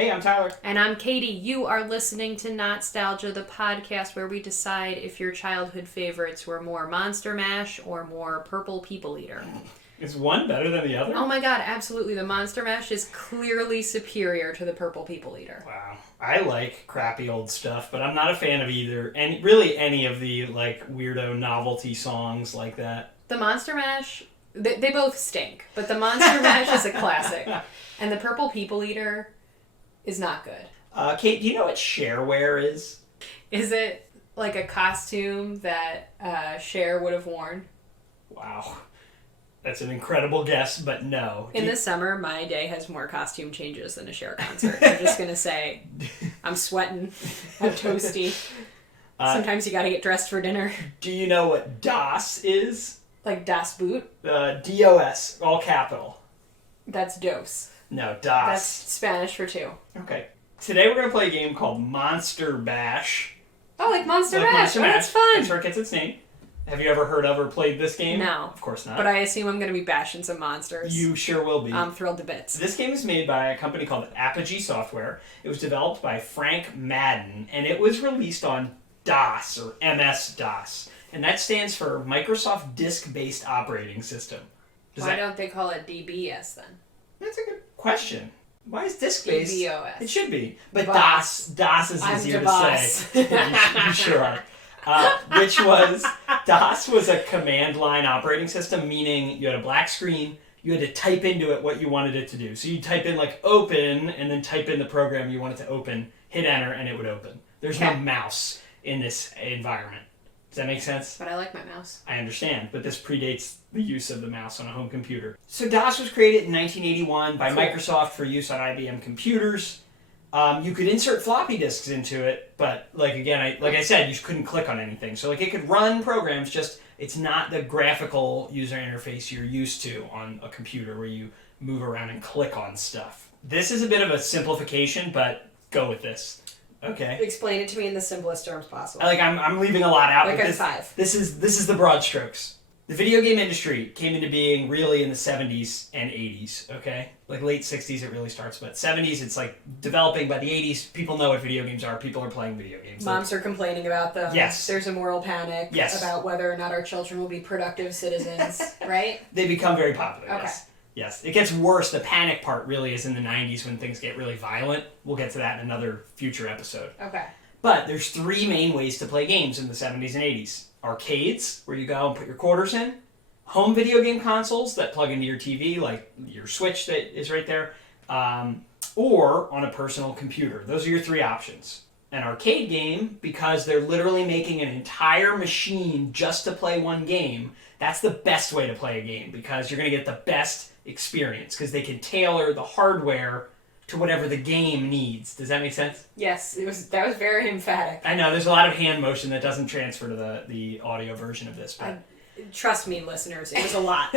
Hey, I'm Tyler. And I'm Katie. You are listening to Not-Stalgia, the podcast where we decide if your childhood favorites were more Monster Mash or more Purple People Eater. Is one better than the other? Oh my god, absolutely. The Monster Mash is clearly superior to the Purple People Eater. Wow. I like crappy old stuff, but I'm not a fan of either. And really any of the weirdo novelty songs like that. The Monster Mash, they both stink, but the Monster Mash is a classic. And the Purple People Eater is not good. Kate, do you know what shareware is? Is it like a costume that Cher would have worn? Wow. That's an incredible guess, but no. In the summer, my day has more costume changes than a Cher concert. I'm just going to say, I'm sweating, I'm toasty. Sometimes you got to get dressed for dinner. Do you know what DOS is? Like Das Boot? DOS, all capital. That's dose. No, DOS. That's Spanish for two. Okay. Today we're going to play a game called Monster Bash. Oh, like Monster Mash. Oh, that's fun. That's where it gets its name. Have you ever heard of or played this game? No. Of course not. But I assume I'm going to be bashing some monsters. You sure will be. I'm thrilled to bits. This game is made by a company called Apogee Software. It was developed by Frank Madden, and it was released on DOS, or MS-DOS. And that stands for Microsoft Disk-Based Operating System. Why don't they call it DBS then? That's a good question. Why is disk-based? DBOS. It should be. But DOS. DOS is I'm easier to DOS. say. You sure are. DOS was a command line operating system, meaning you had a black screen, you had to type into it what you wanted it to do. So you type in open, and then type in the program you wanted to open, hit enter, and it would open. There's no mouse in this environment. Does that make sense? But I like my mouse. I understand, but this predates the use of the mouse on a home computer. So DOS was created in 1981 by Microsoft for use on IBM computers. You could insert floppy disks into it, but like I said, you couldn't click on anything. So it could run programs, just it's not the graphical user interface you're used to on a computer where you move around and click on stuff. This is a bit of a simplification, but go with this. Okay. Explain it to me in the simplest terms possible. I'm leaving a lot out. Like a five. This is the broad strokes. The video game industry came into being really in the 70s and 80s, okay? Late 60s it really starts, but 70s it's developing. By the 80s, people know what video games are. People are playing video games. Moms are complaining about them. Yes. There's a moral panic about whether or not our children will be productive citizens, right? They become very popular, okay. Yes. Yes. It gets worse. The panic part really is in the 90s when things get really violent. We'll get to that in another future episode. Okay. But there's three main ways to play games in the 70s and 80s. Arcades, where you go and put your quarters in. Home video game consoles that plug into your TV, like your Switch that is right there. Or on a personal computer. Those are your three options. An arcade game, because they're literally making an entire machine just to play one game, that's the best way to play a game, because you're going to get the best experience, because they can tailor the hardware to whatever the game needs. Does that make sense? Yes, that was very emphatic. I know, there's a lot of hand motion that doesn't transfer to the audio version of this. But trust me, listeners, it was a lot.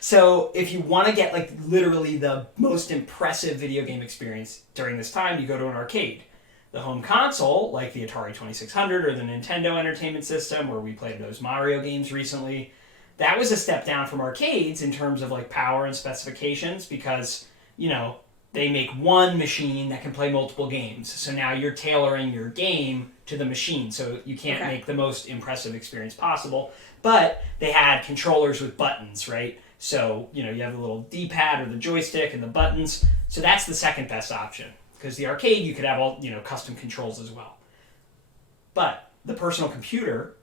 So if you want to get literally the most impressive video game experience during this time, you go to an arcade. The home console, like the Atari 2600 or the Nintendo Entertainment System, where we played those Mario games recently, that was a step down from arcades in terms of power and specifications, because, they make one machine that can play multiple games. So now you're tailoring your game to the machine, so you can't make the most impressive experience possible. But they had controllers with buttons, right? So, you have the little D-pad or the joystick and the buttons. So that's the second best option. Because the arcade, you could have all, custom controls as well. But the personal computer,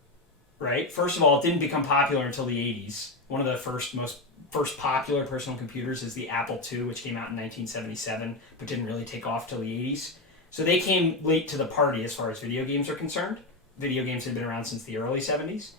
right? First of all, it didn't become popular until the 80s. One of the first popular personal computers is the Apple II, which came out in 1977, but didn't really take off till the 80s. So they came late to the party as far as video games are concerned. Video games had been around since the early 70s.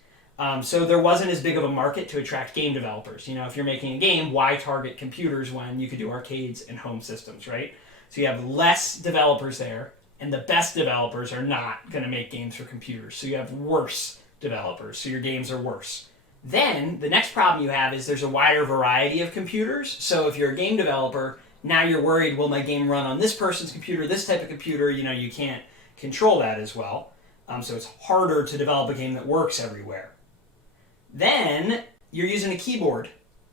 So there wasn't as big of a market to attract game developers. If you're making a game, why target computers when you could do arcades and home systems, right? So you have less developers there, and the best developers are not going to make games for computers. So you have worse developers, so your games are worse. Then, the next problem you have is there's a wider variety of computers. So if you're a game developer, now you're worried, will my game run on this person's computer, this type of computer? You can't control that as well. So it's harder to develop a game that works everywhere. Then, you're using a keyboard.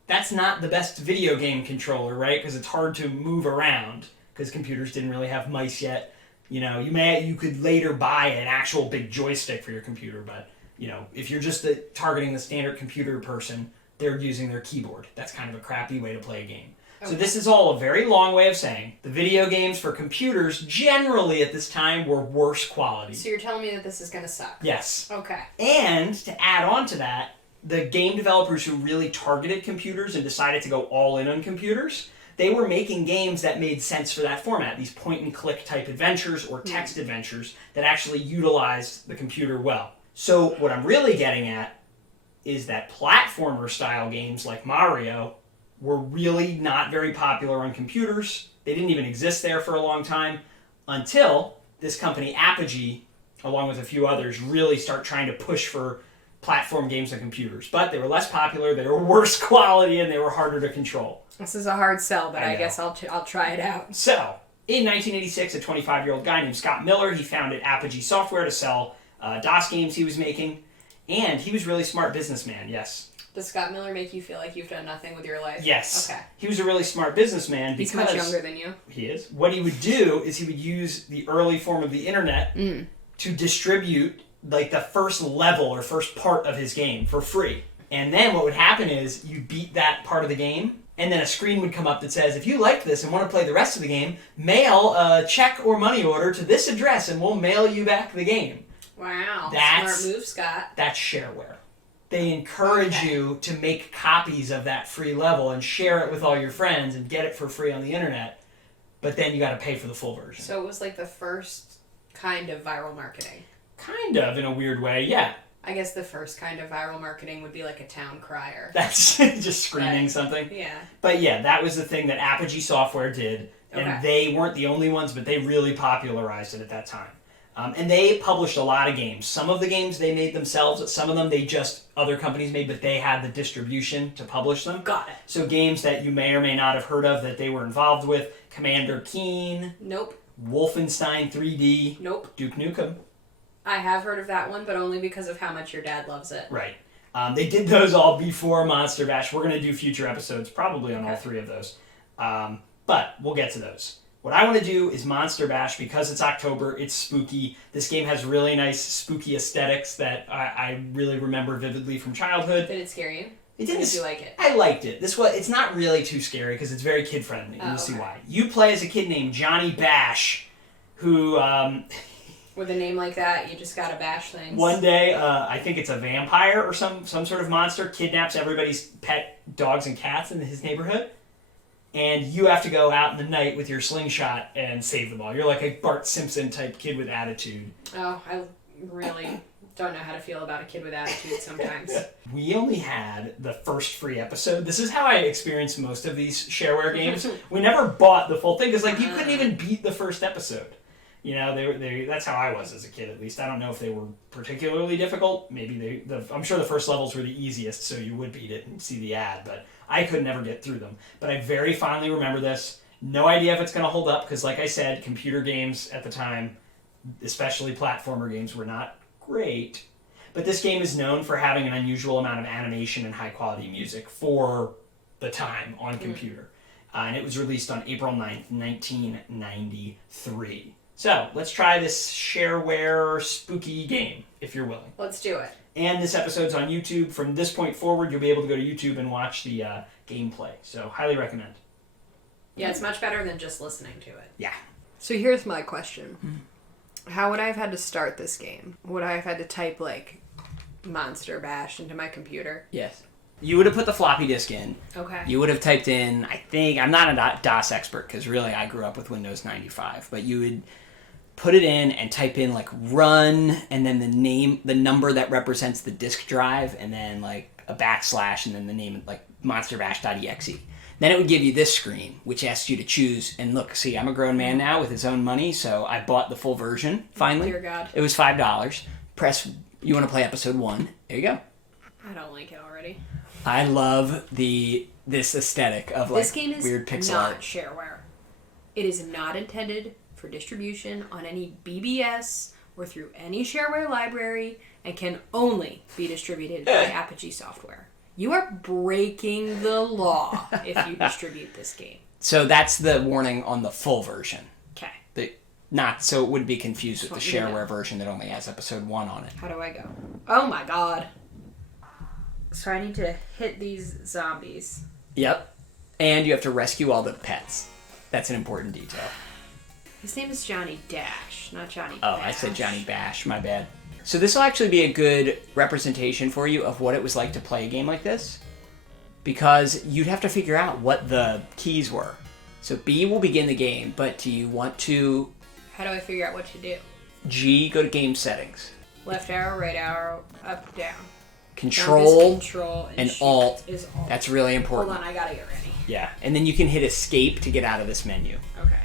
That's not the best video game controller, right? Because it's hard to move around. because computers didn't really have mice yet. You could later buy an actual big joystick for your computer, but if you're just targeting the standard computer person, they're using their keyboard. That's kind of a crappy way to play a game. Okay. So this is all a very long way of saying the video games for computers generally at this time were worse quality. So you're telling me that this is going to suck? Yes. Okay. And to add on to that, the game developers who really targeted computers and decided to go all in on computers, they were making games that made sense for that format, these point-and-click type adventures or text adventures that actually utilized the computer well. So what I'm really getting at is that platformer-style games like Mario were really not very popular on computers. They didn't even exist there for a long time until this company, Apogee, along with a few others, really start trying to push for platform games on computers. But they were less popular, they were worse quality, and they were harder to control. This is a hard sell, but I guess I'll try it out. So, in 1986, a 25-year-old guy named Scott Miller, he founded Apogee Software to sell DOS games he was making, and he was a really smart businessman, yes. Does Scott Miller make you feel like you've done nothing with your life? Yes. Okay. He was a really smart businessman because... He's much younger than you. He is. What he would do is he would use the early form of the internet to distribute like the first level or first part of his game for free. And then what would happen is you beat that part of the game, and then a screen would come up that says, if you like this and want to play the rest of the game, mail a check or money order to this address and we'll mail you back the game. Wow. Smart move, Scott. That's shareware. They encourage you to make copies of that free level and share it with all your friends and get it for free on the internet, but then you got to pay for the full version. So it was like the first kind of viral marketing. Kind of, in a weird way, yeah. I guess the first kind of viral marketing would be like a town crier. That's just screaming something. Yeah. But yeah, that was the thing that Apogee Software did, and they weren't the only ones, but they really popularized it at that time. And they published a lot of games. Some of the games they made themselves, some of them other companies made, but they had the distribution to publish them. Got it. So games that you may or may not have heard of that they were involved with, Commander Keen. Nope. Wolfenstein 3D. Nope. Duke Nukem. I have heard of that one, but only because of how much your dad loves it. Right. They did those all before Monster Bash. We're going to do future episodes probably on all three of those. But we'll get to those. What I want to do is Monster Bash because it's October, it's spooky. This game has really nice spooky aesthetics that I really remember vividly from childhood. Did it scare you? It didn't. Did you like it? I liked it. It's not really too scary because it's very kid friendly. You'll see why. You play as a kid named Johnny Bash, who with a name like that, you just gotta bash things. One day, I think it's a vampire or some sort of monster kidnaps everybody's pet dogs and cats in his neighborhood. And you have to go out in the night with your slingshot and save them all. You're like a Bart Simpson type kid with attitude. Oh, I really don't know how to feel about a kid with attitude sometimes. We only had the first free episode. This is how I experienced most of these shareware games. We never bought the full thing because you couldn't even beat the first episode. That's how I was as a kid, at least. I don't know if they were particularly difficult. Maybe I'm sure the first levels were the easiest, so you would beat it and see the ad, but I could never get through them. But I very fondly remember this. No idea if it's going to hold up, because like I said, computer games at the time, especially platformer games, were not great. But this game is known for having an unusual amount of animation and high-quality music for the time on computer. And it was released on April 9th, 1993. So, let's try this shareware spooky game, if you're willing. Let's do it. And this episode's on YouTube. From this point forward, you'll be able to go to YouTube and watch the gameplay. So, highly recommend. Yeah, it's much better than just listening to it. Yeah. So here's my question. How would I have had to start this game? Would I have had to type, Monster Bash into my computer? Yes. You would have put the floppy disk in. Okay. You would have typed in, I'm not a DOS expert, because really I grew up with Windows 95, but you would put it in and type in run and then the number that represents the disk drive and then a backslash and then the name monsterbash.exe. Then it would give you this screen, which asks you to choose. And look, see, I'm a grown man now with his own money, so I bought the full version finally. Dear God. It was $5. Press, you want to play episode 1. There you go. I don't like it already. I love this aesthetic of this game is weird pixel not art. Shareware. It is not intended for distribution on any BBS or through any shareware library and can only be distributed by Apogee Software. You are breaking the law if you distribute this game. So that's the warning on the full version. Okay. Not so it would be confused with the Just want me to shareware version that only has episode 1 on it. How do I go? Oh my god. So I need to hit these zombies. Yep. And you have to rescue all the pets. That's an important detail. His name is Johnny Dash, not Johnny Oh, Bash. I said Johnny Bash. My bad. So this will actually be a good representation for you of what it was like to play a game like this. Because you'd have to figure out what the keys were. So B will begin the game, but do you want to... How do I figure out what to do? G, go to game settings. Left arrow, right arrow, up, down. Control, control and shift Alt. is Alt. That's really important. Hold on, I gotta get ready. Yeah, and then you can hit escape to get out of this menu. Okay.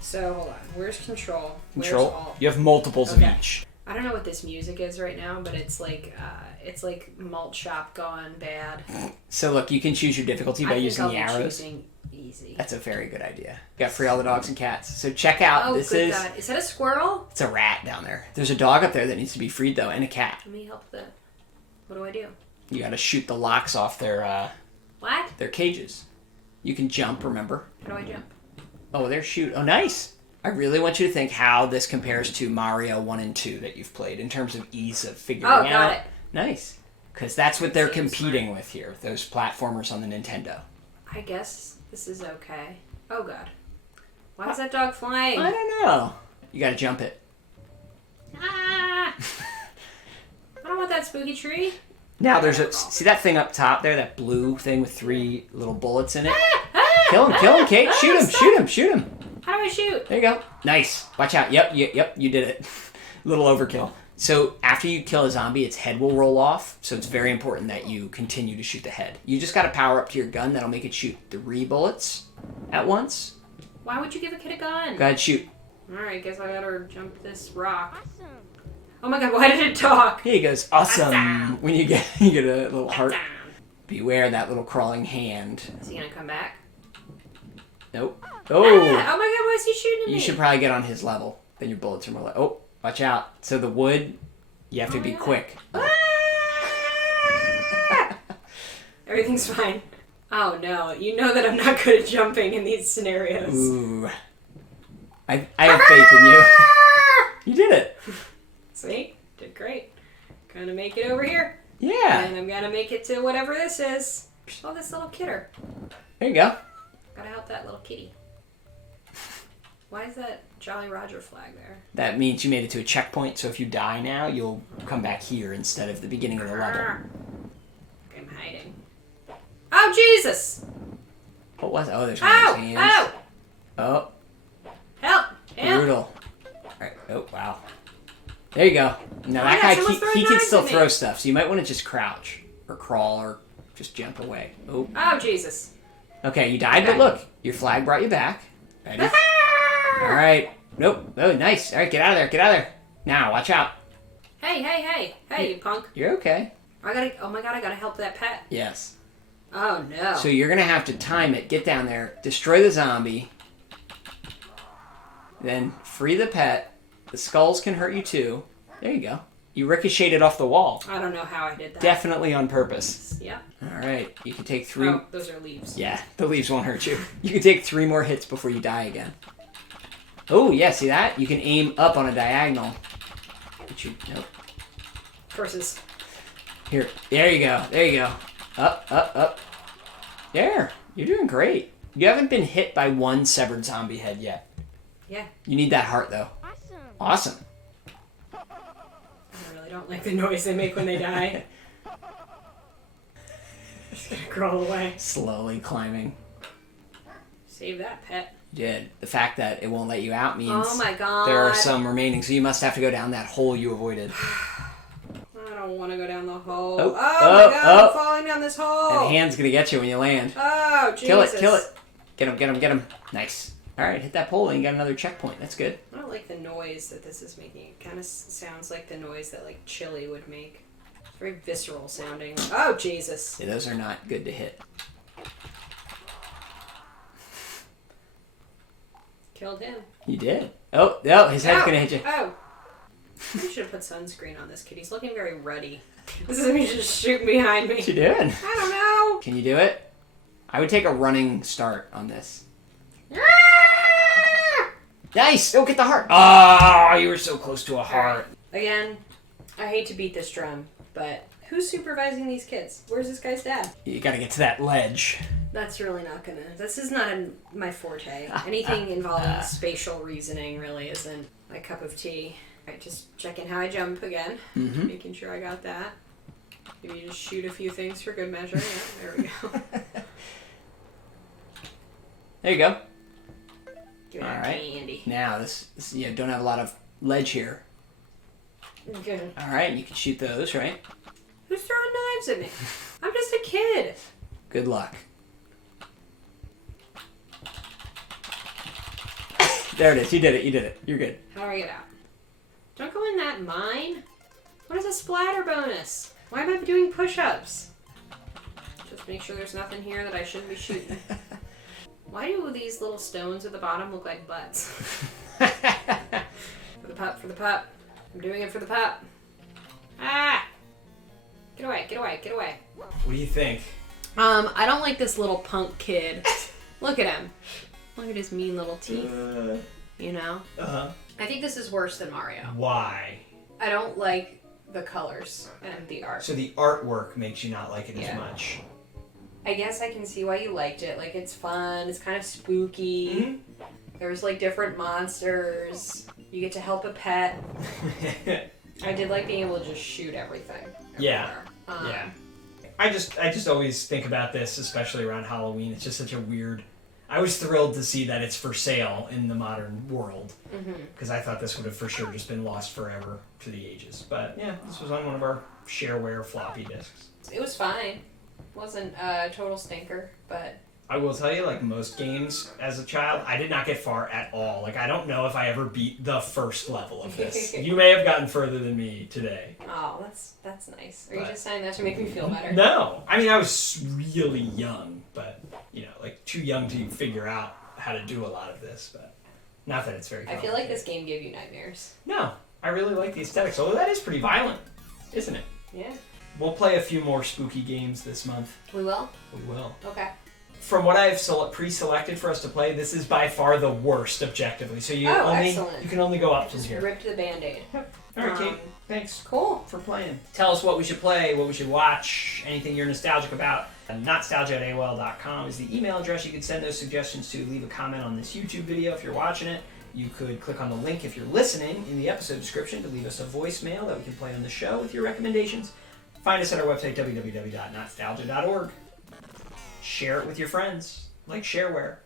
So, hold on. Where's control? Control. Where's Alt? You have multiples Okay. of each. I don't know what this music is right now, but it's like malt shop gone bad. So look, you can choose your difficulty by using the I'll be arrows. choosing easy. That's a very good idea. You got free all the dogs and cats. So check out. Oh, This good is God. Is that a squirrel? It's a rat down there. There's a dog up there that needs to be freed though, and a cat. Let me help what do I do? You got to shoot the locks off their What? cages. You can jump. Remember? How do I jump? Oh, they're shoot. Oh, nice. I really want you to think how this compares to Mario 1 and 2 that you've played in terms of ease of figuring out. Oh, got it. Nice. Because that's what they're Seems competing with here, those platformers on the Nintendo. I guess this is okay. Oh, God. Why is that dog flying? I don't know. You got to jump it. Ah! I don't want that spooky tree. Now there's see that thing up top there, that blue thing with 3 little bullets in it? Kill him, Kate. Shoot him. How do I shoot? There you go. Nice. Watch out. Yep, you did it. Little overkill. So after you kill a zombie, its head will roll off. So it's very important that you continue to shoot the head. You just got to power up to your gun. That'll make it shoot 3 bullets at once. Why would you give a kid a gun? Go ahead, shoot. Alright, guess I gotta jump this rock. Oh my God, why did it talk? Here he goes. Awesome. Awesome. When you get a little heart. Awesome. Beware that little crawling hand. Is he gonna come back? Nope. Ah, Oh. oh my God, why is he shooting at me? You should probably get on his level. Then your bullets are more like... Oh, watch out. So the wood, you have to be quick. Ah! Everything's fine. Oh no, you know that I'm not good at jumping in these scenarios. Ooh. I have faith in you. You did it. See? Did great. Gonna make it over here. Yeah. And I'm gonna make it to whatever this is. Oh, this little kidder. There you go. Gotta help that little kitty. Why is that Jolly Roger flag there? That means you made it to a checkpoint, so if you die now, you'll come back here instead of the beginning of the level. I'm hiding. Oh, Jesus! What was it? Oh, there's one of his hands. Ow! Oh, Help! Help! brutal. Alright, oh, wow. There you go. Now Oh that my guy, God, someone's throwing he can knives still at me. throw stuff, so you might want to just crouch, or crawl, or just jump away. Oh. Oh, Jesus. Okay, you died, Okay. but look, your flag brought you back. Ready? Alright. Nope. Oh, nice. Alright, get out of there. Now, watch out. Hey, you punk. You're okay. Oh my God, I gotta help that pet. Yes. Oh no. So you're going to have to time it. Get down there. Destroy the zombie. Then free the pet. The skulls can hurt you too. There you go. You ricocheted off the wall. I don't know how I did that. Definitely on purpose. Yep. Alright. You can take 3... Oh, those are leaves. Yeah, the leaves won't hurt you. You can take 3 more hits before you die again. Oh, yeah, see that? You can aim up on a diagonal. Nope. Curses. Here. There you go. Up. There. You're doing great. You haven't been hit by one severed zombie head yet. Yeah. You need that heart, though. Awesome. I really don't like the noise they make when they die. Just gonna crawl away. Slowly climbing. Save that pet. You did. The fact that it won't let you out means Oh my God. there are some remaining, so you must have to go down that hole you avoided. I don't want to go down the hole. Oh, my God, oh. I'm falling down this hole. And hand's gonna get you when you land. Oh, Jesus. Kill it. Get him. Nice. Alright, hit that pole and you got another checkpoint. That's good. I don't like the noise that this is making. It kind of sounds like the noise that like chili would make. It's very visceral sounding. Oh, Jesus. Yeah, those are not good to hit. Killed him. You did. Oh, no, his head's gonna hit you. Oh. You should have put sunscreen on this kid. He's looking very ruddy. This is me just shooting behind me. What you doing? I don't know. Can you do it? I would take a running start on this. Nice! Oh, get the heart! Ah, you were so close to a heart. Right. Again, I hate to beat this drum, but who's supervising these kids? Where's this guy's dad? You gotta get to that ledge. That's really not gonna... This is not my forte. Anything involving spatial reasoning really isn't my cup of tea. Alright, just checking how I jump again. Mm-hmm. Making sure I got that. Maybe just shoot a few things for good measure. Yeah, there we go. There you go. Give me that candy. Now, this you don't have a lot of ledge here. Okay. Alright, you can shoot those, right? Who's throwing knives at me? I'm just a kid. Good luck. There it is. You did it. You did it. You're good. How do I get out? Don't go in that mine. What is a splatter bonus? Why am I doing push-ups? Just make sure there's nothing here that I shouldn't be shooting. Why do these little stones at the bottom look like butts? For the pup, for the pup. I'm doing it for the pup. Ah! Get away, get away, get away. What do you think? I don't like this little punk kid. Look at him. Look at his mean little teeth. You know? Uh-huh. I think this is worse than Mario. Why? I don't like the colors and the art. So the artwork makes you not like it as much. I guess I can see why you liked it. Like, it's fun. It's kind of spooky. Mm-hmm. There's, like, different monsters. You get to help a pet. I did like being able to just shoot everything. Yeah. Everywhere. Yeah. I just always think about this, especially around Halloween. It's just such a weird... I was thrilled to see that it's for sale in the modern world. Because I thought this would have for sure just been lost forever to the ages. But, yeah, this was on one of our shareware floppy disks. It was fine. Wasn't a total stinker, but... I will tell you, like most games as a child, I did not get far at all. Like, I don't know if I ever beat the first level of this. You may have gotten further than me today. Oh, that's nice. Are you just saying that to make me feel better? No. I mean, I was really young, but, you know, like too young to figure out how to do a lot of this, but not that it's very complicated. I feel like this game gave you nightmares. No. I really like the aesthetics, although that is pretty violent, isn't it? Yeah. We'll play a few more spooky games this month. We will? We will. Okay. From what I've pre-selected for us to play, this is by far the worst objectively. So you you can only go up from here. Ripped the Band-Aid. All right, Kate. Thanks. Cool. For playing. Tell us what we should play, what we should watch, anything you're nostalgic about. Not-Stalgia@AOL.com is the email address you can send those suggestions to. Leave a comment on this YouTube video if you're watching it. You could click on the link if you're listening in the episode description to leave us a voicemail that we can play on the show with your recommendations. Find us at our website, www.notstalgia.org. Share it with your friends, like shareware.